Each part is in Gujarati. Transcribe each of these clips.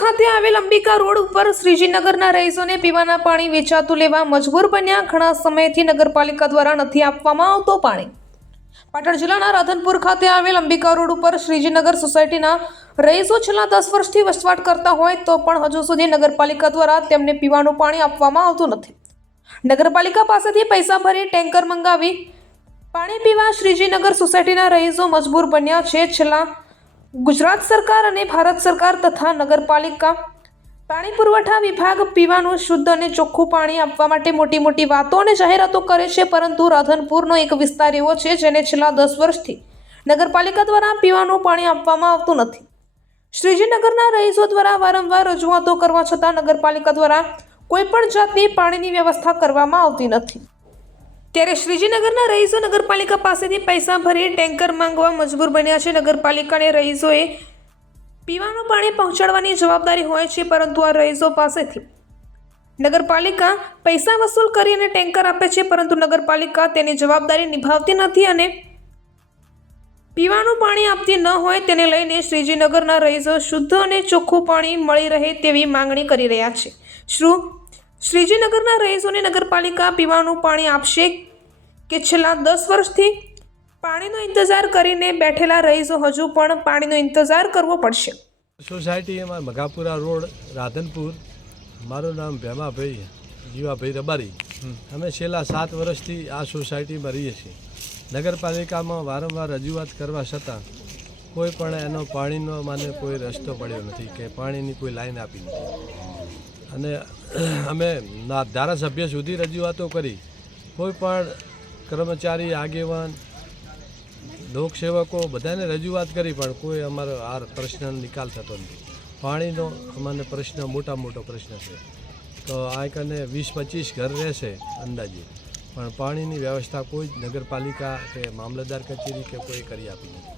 ખાતે આવેલ અંબિકા રોડ ઉપર શ્રીજીનગરના રહીશોને પીવાના પાણી વેચાતું લેવા મજબૂર બન્યા। ઘણા સમયથી નગરપાલિકા દ્વારા નથી આપવામાં આવતો પાણી। પાટણ જિલ્લાના રાધનપુર ખાતે આવેલ અંબિકા રોડ ઉપર શ્રીજીનગર સોસાયટીના રહીશો છેલ્લા 10 વર્ષથી વસવાટ કરતા હોય તો પણ હજુ સુધી નગરપાલિકા દ્વારા તેમને પીવાનું પાણી આપવામાં આવતું નથી। નગરપાલિકા પાસેથી પૈસા ભરી ટેન્કર મંગાવી પાણી પીવા શ્રીજીનગર સોસાયટીના રહીશો મજબૂર બન્યા છે। છેલ્લા ગુજરાત સરકાર અને ભારત સરકાર તથા નગરપાલિકા પાણી પુરવઠા વિભાગ પીવાનું શુદ્ધ અને ચોખ્ખું પાણી આપવા માટે મોટી મોટી વાતો અને જાહેરાતો કરે છે, પરંતુ રાધનપુરનો એક વિસ્તાર એવો છે જેને છેલ્લા 10 વર્ષથી નગરપાલિકા દ્વારા પીવાનું પાણી આપવામાં આવતું નથી। શ્રીજીનગરના રહીશો દ્વારા વારંવાર રજૂઆતો કરવા છતાં નગરપાલિકા દ્વારા કોઈ પણ જાતની પાણીની વ્યવસ્થા કરવામાં આવતી નથી। ત્યારે શ્રીજીનગરના રહીશો નગરપાલિકા પાસેથી પૈસા ભરી ટેન્કર માંગવા મજબૂર બન્યા છે। નગરપાલિકાને રહીશોએ પીવાનું પાણી પહોંચાડવાની જવાબદારી હોય છે, પરંતુ આ રહીશો પાસેથી નગરપાલિકા પૈસા વસૂલ કરીને ટેન્કર આપે છે, પરંતુ નગરપાલિકા તેની જવાબદારી નિભાવતી નથી અને પીવાનું પાણી આપતી ન હોય તેને લઈને શ્રીજીનગરના રહીશો શુદ્ધ અને ચોખ્ખું પાણી મળી રહે તેવી માંગણી કરી રહ્યા છે। શું શ્રીજીનગરના રહીશોને નગરપાલિકા પીવાનું પાણી આપશે કે છેલ્લા 10 વર્ષથી પાણીનો ઇંતજાર કરીને બેઠેલા રહીશો હજુ પણ પાણીનો ઇંતજાર કરવો પડશે? સોસાયટી અમારા મઘાપુરા રોડ રાધનપુર। મારું નામ ભેમાભાઈ જીવાભાઈ રબારી। અમે છેલ્લા 7 વર્ષથી આ સોસાયટીમાં રહીએ છીએ। નગરપાલિકામાં વારંવાર રજૂઆત કરવા છતાં કોઈ પણ એનો પાણીનો મને કોઈ રસ્તો પડ્યો નથી કે પાણીની કોઈ લાઈન આપી નથી। અને અમે ધારાસભ્ય સુધી રજૂઆતો કરી, કોઈ પણ કર્મચારી આગેવાન લોકસેવકો બધાને રજૂઆત કરી, પણ કોઈ અમારો આ પ્રશ્નનો નિકાલ થતો નથી। પાણીનો અમને પ્રશ્ન મોટો પ્રશ્ન છે, તો આ કને 20-25 ઘર રહેશે અંદાજે, પણ પાણીની વ્યવસ્થા કોઈ નગરપાલિકા કે મામલતદાર કચેરી કે કોઈ કરી આપી નથી।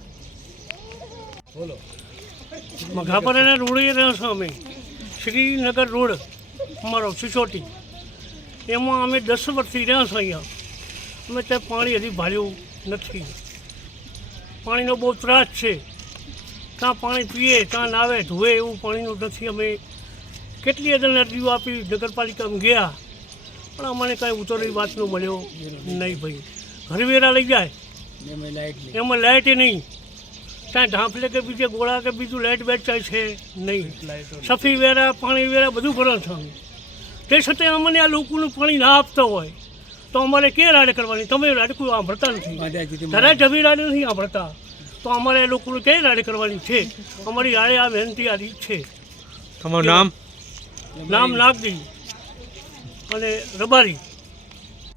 બોલો, મઘાપરાના રોડે રહ્યો છો અમે, શ્રીનગર રોડ અમારો સિસોટી, એમાં અમે 10 વર્ષથી રહ્યા છો। અહીંયા અમે ત્યાં પાણી હજી ભાળ્યું નથી। પાણીનો બહુ ત્રાસ છે, ત્યાં પાણી પીએ ત્યાં નાવે ધોવે એવું પાણીનું નથી। અમે કેટલી બધી અરજીઓ આપી, નગરપાલિકામાં ગયા, પણ અમને કાંઈ ઉતરવી વાતનો મળ્યો નહીં ભાઈ। ઘરવેરા લઈ જાય એમાં લાઇટે નહીં, ત્યાં ઢાંફલે કે બીજે ગોળા કે બીજું લાઇટ વેચાય છે નહીં। સફી વેરા પાણી વેરા બધું ભરણ છે અમે, તે છતાં અમને આ લોકોનું પાણી ના આપતા હોય તો અમારે કે રાડે કરવાની? તમે રાડે કોઈ સાંભળતા નથી, જરાય જમી રાડે નથી સાંભળતા, તો અમારે એ લોકોને કઈ રાડે કરવાની છે? અમારી રાડે આ વિનંતી આ રીત છે। તમારું નામ નાગદી અને Rabari,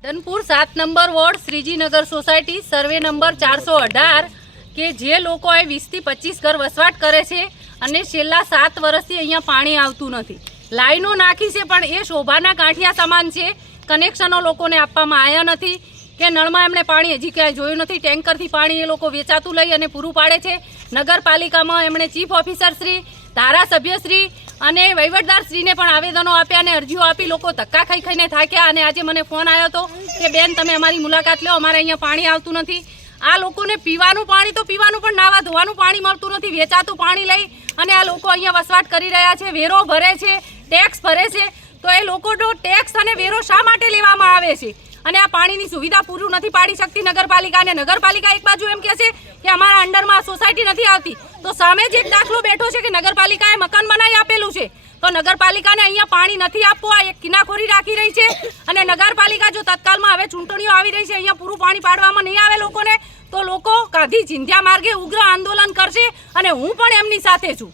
Radhanpur 7 number ward Shrijinagar society, survey number 418, કે જે લોકોએ 20 થી 25 ઘર વસવાટ કરે છે અને છેલ્લા 7 વર્ષથી અહીંયા પાણી આવતું નથી। લાઈનો નાખી છે પણ એ શોભાના ગાંઠિયા સમાન છે। કનેક્શનો લોકોને આપવામાં આવ્યા નથી કે નળમાં એમણે પાણી હજી ક્યાંય જોયું નથી। ટેન્કરથી પાણી એ લોકો વેચાતું લઈ અને પૂરું પાડે છે। નગરપાલિકામાં એમણે ચીફ ઓફિસર શ્રી, ધારાસભ્ય શ્રી અને વહીવટદાર શ્રીને પણ આવેદનો આપ્યા અને અરજીઓ આપી। લોકો ધક્કા ખાઈને થાક્યા અને આજે મને ફોન આવ્યો હતો કે બેન તમે અમારી મુલાકાત લો, અમારે અહીંયા પાણી આવતું નથી। આ લોકોને પીવાનું પાણી તો પીવાનું પણ નાવા ધોવાનું પાણી મળતું નથી, વેચાતું પાણી લઈ અને આ લોકો અહીંયા વસવાટ કરી રહ્યા છે। વેરો ભરે છે, ટેક્સ ભરે છે, તો એ લોકોનો ટેક્સ અને વેરો શા માટે લેવામાં આવે છે? અને આ પાણીની સુવિધા પૂરું નથી પાડી શકતી નગરપાલિકા। અને નગરપાલિકા એક બાજુ એમ કહે છે કે અમારા અંડરમાં સોસાયટી નથી આવતી, તો સામે જ એક દાખલો બેઠો છે કે નગરપાલિકાએ મકાન બનાવી આપેલું છે, તો નગરપાલિકાને અહીંયા પાણી નથી આપવું, આ એક કિનાખોરી રાખી રહી છે। અને નગરપાલિકા જો તત્કાલમાં હવે ચૂંટણીઓ આવી રહી છે, અહીંયા પૂરું પાણી પાડવામાં નહીં આવે લોકોને, તો લોકો કાંધી ચિંધ્યા માર્ગે ઉગ્ર આંદોલન કરશે અને હું પણ એમની સાથે છું।